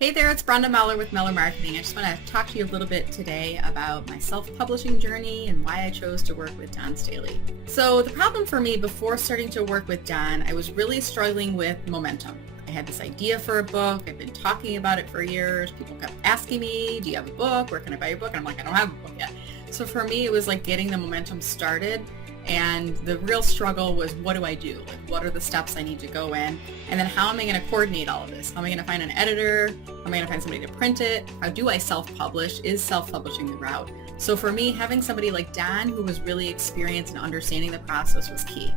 Hey there, it's Brenda Meller with Meller Marketing. I just want to talk to you a little bit today about my self-publishing journey and why I chose to work with Don STALEY. So the problem for me before starting to work with Don, I was really struggling with momentum. I had this idea for a book. I've been talking about it for years. People kept asking me, do you have a book? Where can I buy your book? And I'm like, I don't have a book yet. So for me, it was like getting the momentum started. And the real struggle was, what do I do? Like, what are the steps I need to go in? And then how am I going to coordinate all of this? How am I going to find an editor? How am I going to find somebody to print it? How do I self-publish? Is self-publishing the route? So for me, having somebody like Don who was really experienced in understanding the process was key.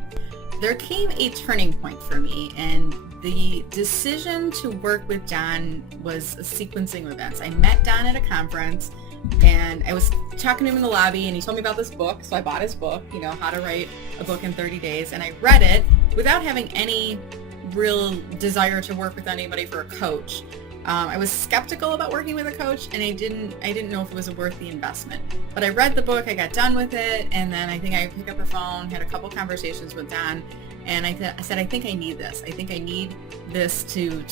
There came a turning point for me, and the decision to work with Don was a sequencing of events. I met Don at a conference, and I was talking to him in the lobby, and he told me about this book, so I bought his book, How to Write a Book in 30 Days, and I read it without having any real desire to work with anybody for a coach. I was skeptical about working with a coach, and I didn't know if it was worth the investment. But I read the book, I got done with it, and then I think I picked up the phone, had a couple conversations with Don, and I said, I think I need this. I think I need this to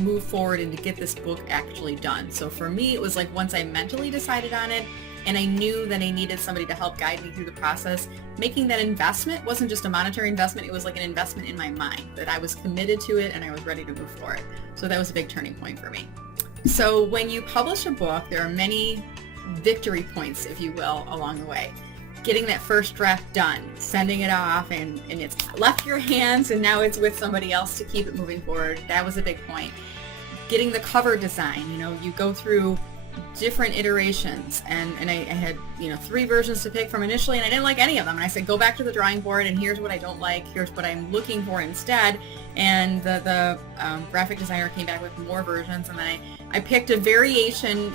move forward and to get this book actually done. So for me, it was like once I mentally decided on it, and I knew that I needed somebody to help guide me through the process, making that investment wasn't just a monetary investment, it was like an investment in my mind, that I was committed to it and I was ready to move forward. So that was a big turning point for me. So when you publish a book, there are many victory points, if you will, along the way. Getting that first draft done, sending it off, and it's left your hands and now it's with somebody else to keep it moving forward. That was a big point. Getting the cover design, you go through different iterations, and I had 3 versions to pick from initially, and I didn't like any of them, and I said, go back to the drawing board, and here's what I don't like, here's what I'm looking for instead. And the graphic designer came back with more versions, and then I picked a variation,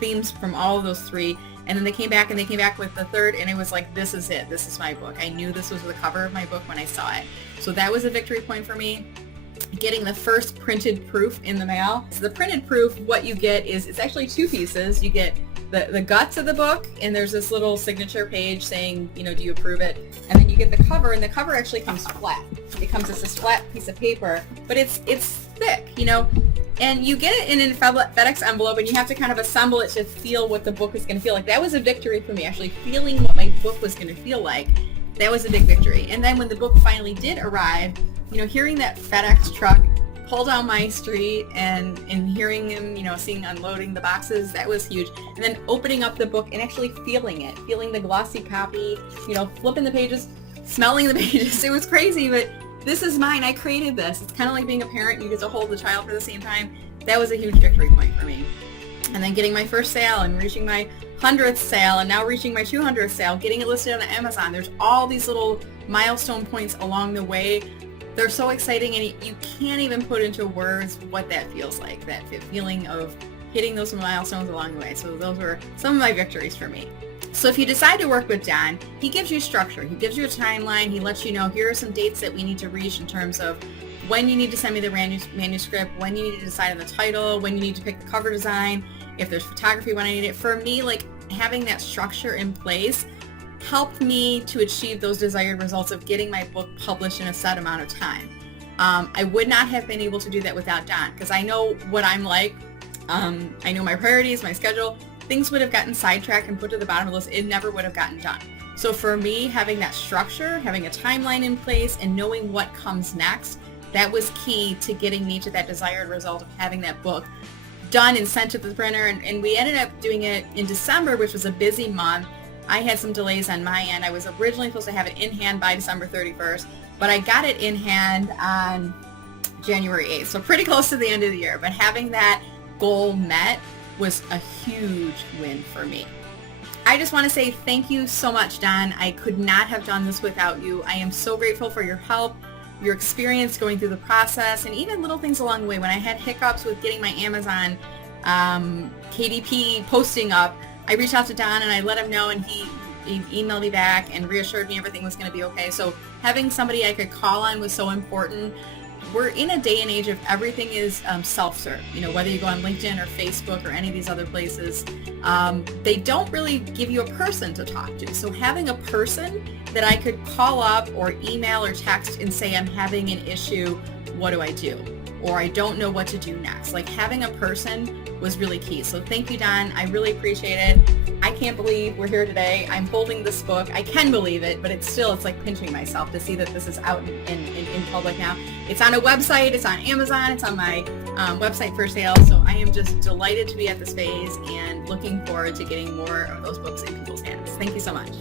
themes from all of those 3. And then they came back with the third, and it was like, this is it. This is my book. I knew this was the cover of my book when I saw it. So that was a victory point for me. Getting the first printed proof in the mail. So the printed proof, what you get is, it's actually 2 pieces. You get the guts of the book, and there's this little signature page saying, do you approve it? And then you get the cover, and the cover actually comes flat. It comes as this flat piece of paper, but it's thick, and you get it in a FedEx envelope, and you have to kind of assemble it to feel what the book is going to feel like. That was a victory for me, actually feeling what my book was going to feel like. That was a big victory. And then when the book finally did arrive, hearing that FedEx truck pull down my street and hearing him, seeing unloading the boxes, that was huge. And then opening up the book and actually feeling it, feeling the glossy copy, flipping the pages, smelling the pages. It was crazy, but this is mine. I created this. It's kind of like being a parent. You get to hold the child for the same time. That was a huge victory point for me. And then getting my first sale and reaching my 100th sale and now reaching my 200th sale, getting it listed on Amazon. There's all these little milestone points along the way. They're so exciting, and you can't even put into words what that feels like, that feeling of hitting those milestones along the way. So those were some of my victories for me. So if you decide to work with Don, he gives you structure. He gives you a timeline. He lets you know, here are some dates that we need to reach in terms of when you need to send me the manuscript, when you need to decide on the title, when you need to pick the cover design, if there's photography, when I need it. For me, like, having that structure in place helped me to achieve those desired results of getting my book published in a set amount of time. I would not have been able to do that without Don, because I know what I'm like. I know my priorities, my schedule. Things would have gotten sidetracked and put to the bottom of the list. It never would have gotten done. So for me, having that structure, having a timeline in place, and knowing what comes next, that was key to getting me to that desired result of having that book done and sent to the printer. And we ended up doing it in December, which was a busy month. I had some delays on my end. I was originally supposed to have it in hand by December 31st, but I got it in hand on January 8th, so pretty close to the end of the year. But having that goal met was a huge win for me. I just want to say thank you so much, Don. I could not have done this without you. I am so grateful for your help, your experience going through the process, and even little things along the way. When I had hiccups with getting my Amazon KDP posting up, I reached out to Don and I let him know, and he emailed me back and reassured me everything was going to be okay. So having somebody I could call on was so important. We're in a day and age of everything is self-serve. Whether you go on LinkedIn or Facebook or any of these other places, they don't really give you a person to talk to. So having a person that I could call up or email or text and say, I'm having an issue, what do I do? or I don't know what to do next. Like having a person was really key. So thank you, Don. I really appreciate it. I can't believe we're here today. I'm holding this book. I can believe it, but it's like pinching myself to see that this is out in public now. It's on a website, it's on Amazon, it's on my website for sale. So I am just delighted to be at this phase and looking forward to getting more of those books in people's hands. Thank you so much.